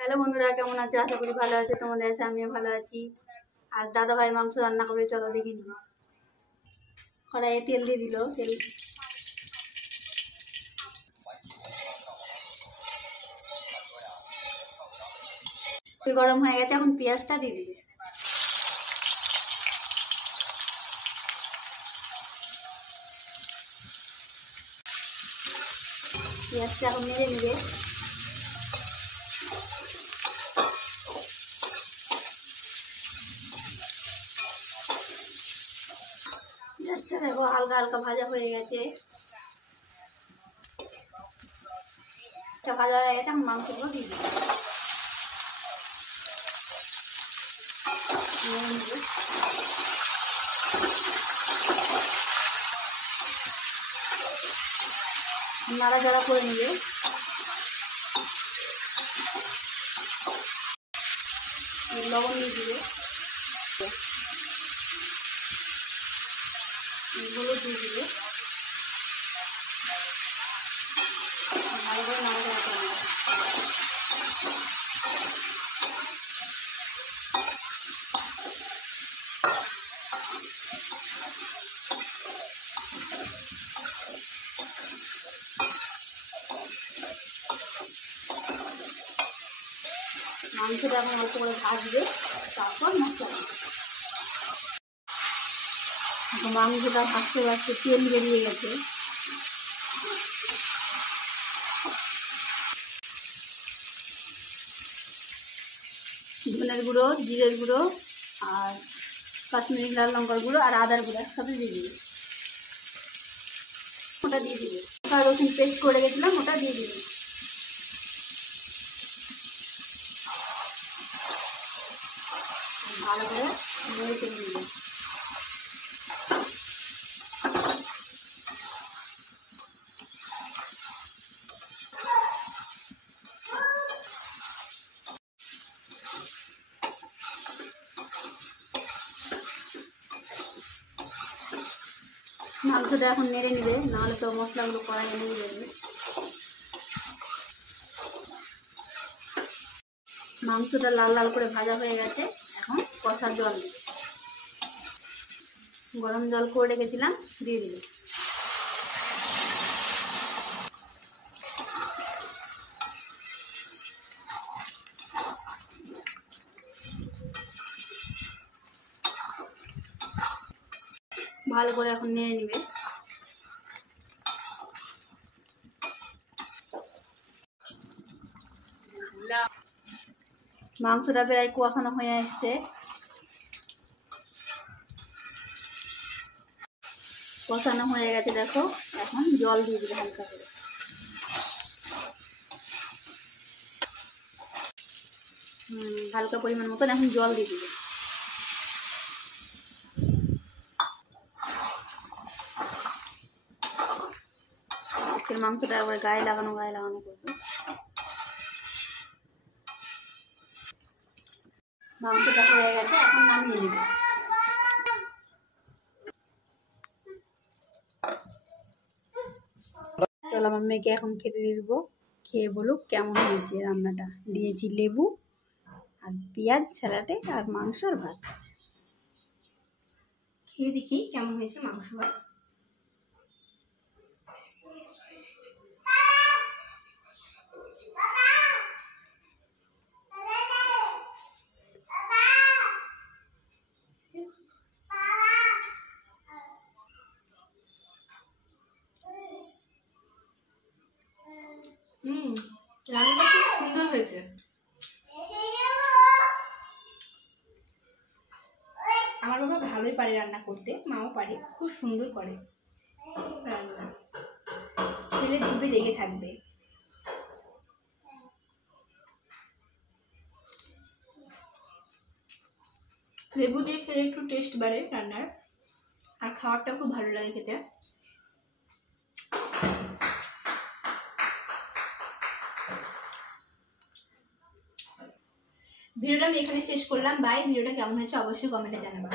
Hello বন্ধুরা, কেমন আছো? আশা করি ভালো আছো। তোমাদের এসে আমিও ভালো আছি। আজ দাদা ভাই মাংস রান্না করে, চলো দেখি। কড়াইয়ে তেল দিয়ে দিল। তেল গরম হয়ে গেছে, এখন পেঁয়াজটা দিয়ে দিবে। পেঁয়াজটা এখন নেড়ে নেবে। পেঁয়াজটা দেখো হালকা হালকা ভাজা হয়ে গেছে। ভাজা হয়ে গেছে, এখন মাংসগুলো দিয়ে দিবে। নাড়াচাড়া করে নেবে। লবণ দিয়ে দিবে, হলুদ দিয়ে দিবে। ভালো করে নাড়াচাড়া করে নেবে। মাংসটা এখন অল্প করে ভাজবে, তারপর মশলা। মাংসটা ভাজতে ভাজতে তেল বেরিয়ে গেছে। ধনের গুঁড়ো, জিরের গুঁড়ো, আর কাশ্মীরি লাল লঙ্কার গুঁড়ো আর আদার গুঁড়ো একসাথে দিয়ে দিবে। ওটা দিয়ে দিবে। ওটা রসুন পেস্ট করে গেছিলাম, ওটা দিয়ে দিবে। ভালো করে নেড়ে চেড়ে দিবে। মাংসটা এখন নেড়ে নেবে, নাহলে তো মশলাগুলো কড়াইয়ে নিয়ে যাবে। মাংসটা লাল লাল করে ভাজা হয়ে গেছে, এখন কষার জল দিই। গরম জল করে রেখেছিলাম, দিয়ে দিল। ভালো করে এখন নেড়ে নেবে। মাংসটা প্রায় কষানো হয়ে আসছে। কষানো হয়ে গেছে দেখো, এখন জল দিয়ে দিবে হালকা করে। হালকা পরিমাণ মতন এখন জল দিয়ে দিবে। মাংসটা একবার গায়ে লাগানো করবে। মাংসটা হয়ে গেছে, এখন নামিয়ে নেবে। চলো আমার মেয়েকে এখন খেতে দিয়ে দেবো। খেয়ে বলুক কেমন হয়েছে রান্নাটা। দিয়েছি লেবু আর পেঁয়াজ স্যালাডে আর মাংস আর ভাত। খেয়ে দেখি কেমন হয়েছে মাংস ভাত। রান্নাটা খুব সুন্দর হয়েছে। আমার বাবা ভালোই পারে রান্না করতে, মাও পারে, খুব সুন্দর করে রান্না। খেলে জিভে লেগে থাকবে। লেবু দিয়ে খেলে একটু টেস্ট বাড়ে রান্নার, আর খাবারটা খুব ভালো লাগে খেতে। ভিডিওটা আমি এখানে শেষ করলাম। বাই। ভিডিওটা কেমন হয়েছে অবশ্যই কমেন্টে জানাবা।